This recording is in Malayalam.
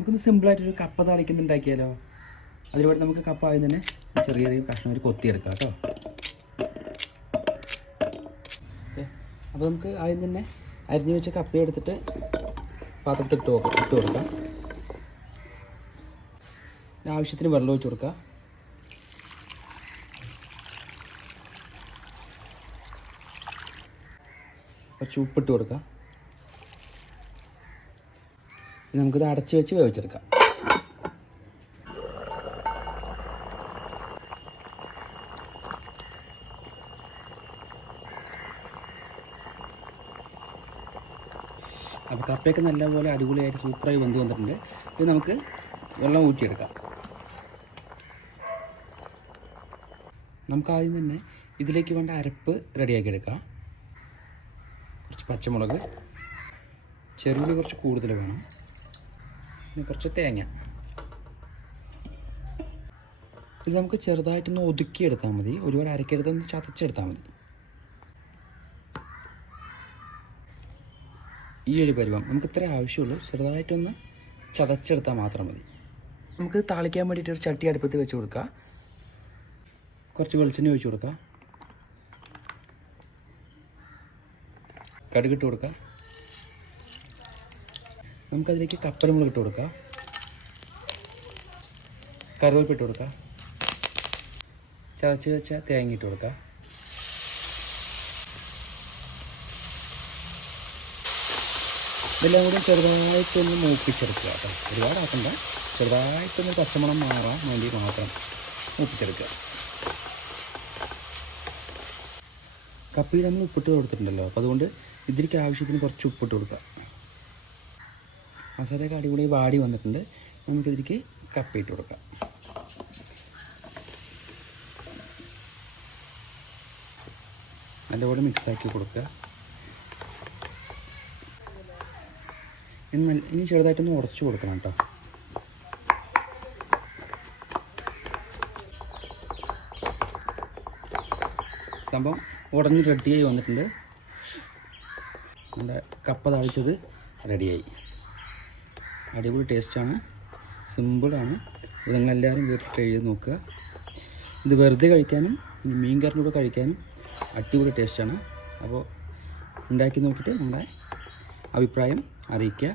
നമുക്കൊന്ന് സിമ്പിളായിട്ടൊരു കപ്പ താളിക്കുന്നുണ്ടാക്കിയാലോ? അതിലൂടെ നമുക്ക് കപ്പ ആദ്യം തന്നെ ചെറിയ ചെറിയ കഷ്ണം ഒരു കൊത്തിയെടുക്കാം കേട്ടോ. ഓക്കെ. അപ്പോൾ നമുക്ക് ആദ്യം തന്നെ അരിഞ്ഞു വെച്ച കപ്പ എടുത്തിട്ട് പാത്രത്തിൽ ഇട്ട് നോക്കാം ഇട്ട് കൊടുക്കാം. ആവശ്യത്തിന് വെള്ളം ഒഴിച്ച് കൊടുക്കുക കുറച്ച് ഉപ്പിട്ട് കൊടുക്കാം ഇനി നമുക്കിത് അടച്ചു വെച്ച് വേവിച്ചെടുക്കാം. അപ്പോൾ കപ്പയൊക്കെ നല്ലപോലെ അടിപൊളിയായിട്ട് സൂപ്പറായി വെന്ത് വന്നിട്ടുണ്ട്. ഇത് നമുക്ക് വെള്ളം ഊറ്റിയെടുക്കാം. നമുക്ക് ആദ്യം തന്നെ ഇതിലേക്ക് വേണ്ട അരപ്പ് റെഡിയാക്കി എടുക്കാം കുറച്ച് പച്ചമുളക് ചെറുള്ളി കുറച്ച് കൂടുതൽ വേണം. പിന്നെ കുറച്ച് തേങ്ങ. ഇത് നമുക്ക് ചെറുതായിട്ടൊന്ന് ഒതുക്കിയെടുത്താൽ മതി. ഒരുപാട് അരക്കെടുത്ത് ഒന്ന് ചതച്ചെടുത്താൽ മതി. ഈ ഒരു പരുവം നമുക്ക് ഇത്ര ആവശ്യമുള്ളൂ. ചെറുതായിട്ടൊന്ന് ചതച്ചെടുത്താൽ മാത്രം മതി. നമുക്ക് താളിക്കാൻ വേണ്ടിയിട്ട് ഒരു ചട്ടി അടുപ്പത്ത് വെച്ച് കൊടുക്കുക കുറച്ച് വെളിച്ചെണ്ണ ഒഴിച്ച് കൊടുക്കുക കടുകിട്ട് കൊടുക്കുക നമുക്കതിലേക്ക് കപ്പലമുളക് ഇട്ട് കൊടുക്കുക കറിവേപ്പ് ഇട്ട് കൊടുക്കുക ചതച്ച് വെച്ച തേങ്ങ ഇട്ട് കൊടുക്കുക ഇതെല്ലാം കൂടി ചെറുതായിട്ടൊന്ന് മൂപ്പിച്ചെടുക്കുക കേട്ടോ. ഒരുപാട് ആക്കണ്ട ചെറുതായിട്ടൊന്ന് പച്ചമണം മാറാൻ വേണ്ടി മാത്രം മൂപ്പിച്ചെടുക്കുക. കപ്പിയിൽ നമ്മൾ ഉപ്പിട്ട് കൊടുത്തിട്ടുണ്ടല്ലോ. അപ്പോൾ അതുകൊണ്ട് ഇതിലേക്ക് ആവശ്യത്തിന് കുറച്ച് ഉപ്പിട്ട് കൊടുക്കുക മസാലയൊക്കെ അടിപൊളി വാടി വന്നിട്ടുണ്ട്. നമുക്കിതിലേക്ക് കപ്പയിട്ട് കൊടുക്കാം. നല്ലപോലെ മിക്സാക്കി കൊടുക്കുക. നല്ല- ഇനി ചെറുതായിട്ടൊന്ന് ഉറച്ചു കൊടുക്കണം കേട്ടോ. സംഭവം ഉടഞ്ഞ് റെഡിയായി വന്നിട്ടുണ്ട്. നമ്മുടെ കപ്പ താളിച്ചത് റെഡിയായി അടിപൊളി ടേസ്റ്റാണ് സിമ്പിളാണ് ഇത് നിങ്ങളെല്ലാവരും വീട്ടിൽ കഴിയത് നോക്കുക. ഇത് വെറുതെ കഴിക്കാനും മീൻ കറിന്റെ കൂടെ കഴിക്കാനും അടിപൊളി ടേസ്റ്റാണ് അപ്പോൾ ഉണ്ടാക്കി നോക്കിയിട്ട് നിങ്ങളുടെ അഭിപ്രായം അറിയിക്കുക.